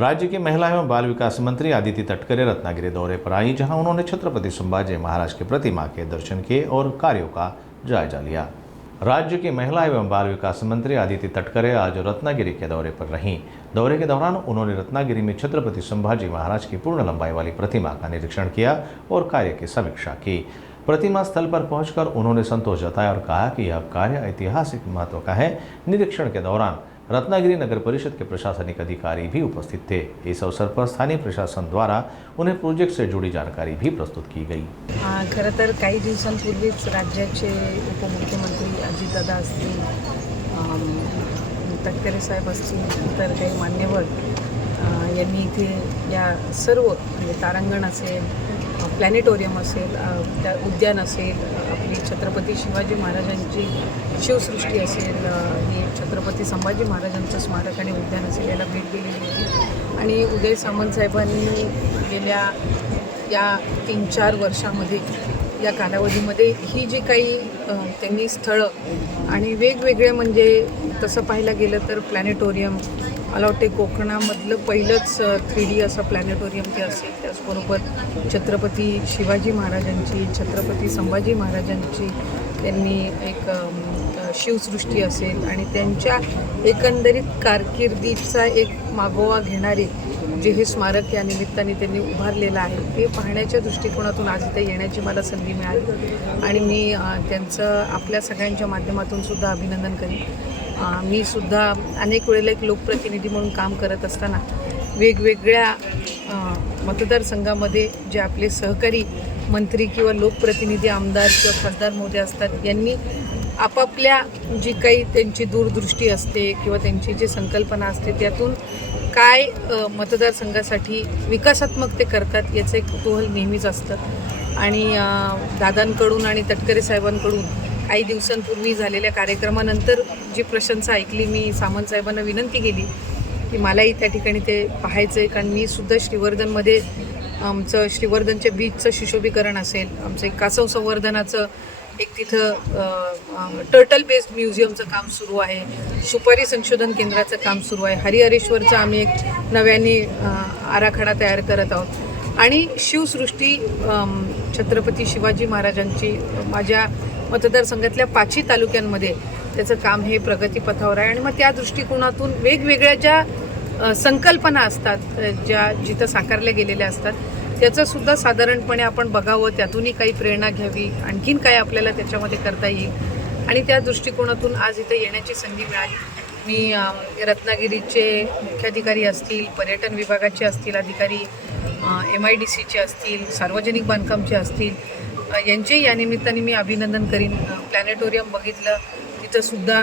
राज्य की महिला एवं बाल विकास मंत्री अदिति तटकरे रत्नागिरी दौरे पर आई, जहां उन्होंने छत्रपति संभाजी महाराज की प्रतिमा के दर्शन किए और कार्यों का जायजा लिया। राज्य की महिला एवं बाल विकास मंत्री अदिति तटकरे आज रत्नागिरी के दौरे पर रहीं। दौरे के दौरान उन्होंने रत्नागिरी में छत्रपति संभाजी महाराज की पूर्ण लंबाई वाली प्रतिमा का निरीक्षण किया और कार्य की समीक्षा की। प्रतिमा स्थल पर पहुंचकर उन्होंने संतोष जताया और कहा कि यह कार्य ऐतिहासिक महत्व का है। निरीक्षण के दौरान रत्नागिरी नगर परिषद के प्रशासनिक अधिकारी भी उपस्थित थे। इस अवसर पर स्थानीय प्रशासन द्वारा उन्हें प्रोजेक्ट से जुड़ी जानकारी भी प्रस्तुत की गई। खरं तर काही दिवसांपूर्वीच राज्याचे उपमुख्यमंत्री अजितदादा असतील, तटकरे साहेब असतील, तर काही मान्यवर यांनी इथे या सर्व म्हणजे तारांगण असेल, प्लॅनेटोरियम असेल, त्या उद्यान असेल, आपली छत्रपती शिवाजी महाराजांची शिवसृष्टी असेल, ही छत्रपती संभाजी महाराजांचं स्मारक आणि उद्यान असेल, याला भेट दिलेली होती। आणि उदय सामंत साहेबांनी गेल्या या 3-4 वर्षामध्ये या कालावधीमध्ये ही जी काही त्यांनी स्थळं आणि वेगवेगळे म्हणजे तसं पाहायला गेलं तर प्लॅनेटोरियम, मला वाटते कोकणामधलं पहिलंच 3D असं प्लॅनेटोरियम ते असेल, त्याचबरोबर छत्रपती शिवाजी महाराजांची, छत्रपती संभाजी महाराजांची त्यांनी एक शिवसृष्टी असेल आणि त्यांच्या एकंदरीत कारकिर्दीचा एक मागोवा घेणारे जे हे स्मारक या निमित्ताने त्यांनी उभारलेलं आहे, ते पाहण्याच्या दृष्टिकोनातून आज इथे येण्याची मला संधी मिळाली आणि मी त्यांचं आपल्या सगळ्यांच्या माध्यमातून सुद्धा अभिनंदन करेन। मी सुद्धा अनेक वेळेला एक लोकप्रतिनिधी म्हणून काम करत असताना वेगवेगळ्या मतदारसंघामध्ये जे आपले सहकारी मंत्री किंवा लोकप्रतिनिधी, आमदार किंवा खासदार महोदय असतात, यांनी आपापल्या जी काही त्यांची दूरदृष्टी असते किंवा त्यांची जी संकल्पना असते त्यातून काय मतदारसंघासाठी विकासात्मक ते करतात याचं एक कुतूहल नेहमीच असतं। आणि दादांकडून आणि तटकरे साहेबांकडून काही दिवसांपूर्वी झालेल्या कार्यक्रमानंतर जी प्रशंसा ऐकली, मी सामंत साहेबांना विनंती केली की मलाही त्या ठिकाणी ते पाहायचं आहे, कारण मी सुद्धा श्रीवर्धनमध्ये आमचं श्रीवर्धनच्या बीचचं सुशोभीकरण असेल, आमचं एक कासव संवर्धनाचं एक तिथं टर्टल बेस्ड म्युझियमचं काम सुरू आहे, सुपारी संशोधन केंद्राचं काम सुरू आहे, हरिहरेश्वरचं आम्ही एक नव्याने आराखडा तयार करत आहोत आणि शिवसृष्टी छत्रपती शिवाजी महाराजांची माझ्या मतदारसंघातल्या 5ही तालुक्यांमध्ये त्याचं काम हे प्रगतीपथावर आहे। आणि मग त्या दृष्टिकोनातून वेगवेगळ्या ज्या संकल्पना असतात, ज्या जिथं साकारल्या गेलेल्या असतात, त्याचंसुद्धा साधारणपणे आपण बघावं, त्यातूनही काही प्रेरणा घ्यावी, आणखीन काय आपल्याला त्याच्यामध्ये करता येईल आणि त्या दृष्टिकोनातून आज इथं येण्याची संधी मिळाली। मी रत्नागिरीचे मुख्याधिकारी असतील, पर्यटन विभागाचे असतील अधिकारी, MIDCचे असतील, सार्वजनिक बांधकामचे असतील, यांचे या निमित्ताने मी अभिनंदन करीन। प्लॅनेटोरियम बघितलं, तिथंसुद्धा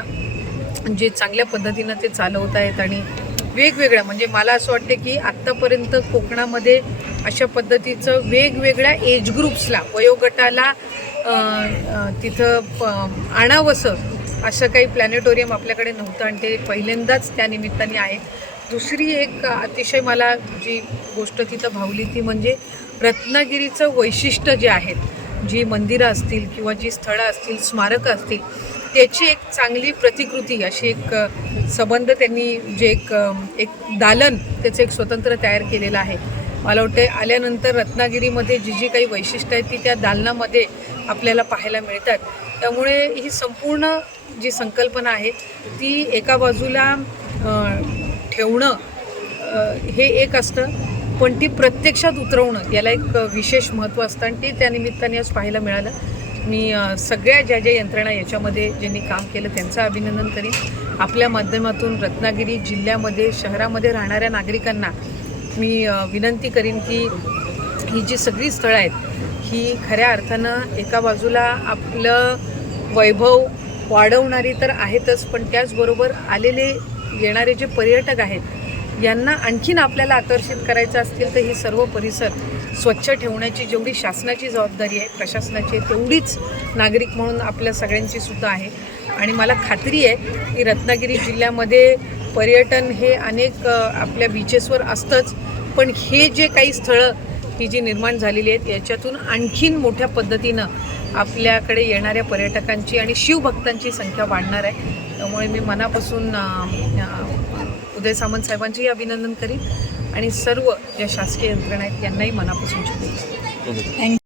जे चांगल्या पद्धतीनं ते चालवत आहेत आणि वेगवेगळ्या म्हणजे मला असं वाटते की आत्तापर्यंत कोकणामध्ये अशा पद्धतीचं वेगवेगळ्या एज ग्रुप्सला, वयोगटाला तिथं आणावंसं असं काही प्लॅनेटोरियम आपल्याकडे नव्हतं आणि ते पहिल्यांदाच त्या निमित्ताने आहे। दुसरी एक अतिशय मला जी गोष्ट तिथं भावली ती म्हणजे रत्नागिरीचं वैशिष्ट्य जे आहेत, जी मंदिरं असतील किंवा जी स्थळं असतील, स्मारकं असतील, त्याची एक चांगली प्रतिकृती अशी एक संबंध त्यांनी जे एक दालन त्याचं एक स्वतंत्र तयार केलेलं आहे। मला वाटते आल्यानंतर रत्नागिरीमध्ये जी जी काही वैशिष्ट्य आहेत ती त्या दालनामध्ये आपल्याला पाहायला मिळतात। त्यामुळे ही संपूर्ण जी संकल्पना आहे ती एका बाजूला ठेवणं हे एक असतं, पण ती प्रत्यक्षात उतरवणं याला एक विशेष महत्त्व असतं आणि ते त्या निमित्ताने आज पाहायला मिळालं। मी सगळ्या ज्या यंत्रणा याच्यामध्ये ज्यांनी काम केलं त्यांचं अभिनंदन करीन। आपल्या माध्यमातून रत्नागिरी जिल्ह्यामध्ये, शहरामध्ये राहणाऱ्या नागरिकांना मी विनंती करीन की ही जी सगळी स्थळं आहेत ही खऱ्या अर्थानं एका बाजूला आपलं वैभव वाढवणारी तर आहेतच, पण त्याचबरोबर आलेले येणारे जे पर्यटक आहेत यांना आणखीन आपल्याला आकर्षित करायचं असतील तर ही सर्व परिसर स्वच्छ ठेवण्याची जेवढी शासनाची जबाबदारी आहे, प्रशासनाची, तेवढीच नागरिक म्हणून आपल्या सगळ्यांची सुद्धा आहे। आणि मला खात्री आहे की रत्नागिरी जिल्ह्यामध्ये पर्यटन हे अनेक आपल्या बीचेसवर असतंच, पण हे जे काही स्थळं ही जी निर्माण झालेली आहेत याच्यातून आणखीन मोठ्या पद्धतीनं आपल्याकडे येणाऱ्या पर्यटकांची आणि शिवभक्तांची संख्या वाढणार आहे। त्यामुळे मी मनापासून उदय सामंत साहेबांचेही अभिनंदन करीन आणि सर्व ज्या शासकीय यंत्रणा आहेत त्यांनाही मनापासून शुभेच्छा. थँक्यू.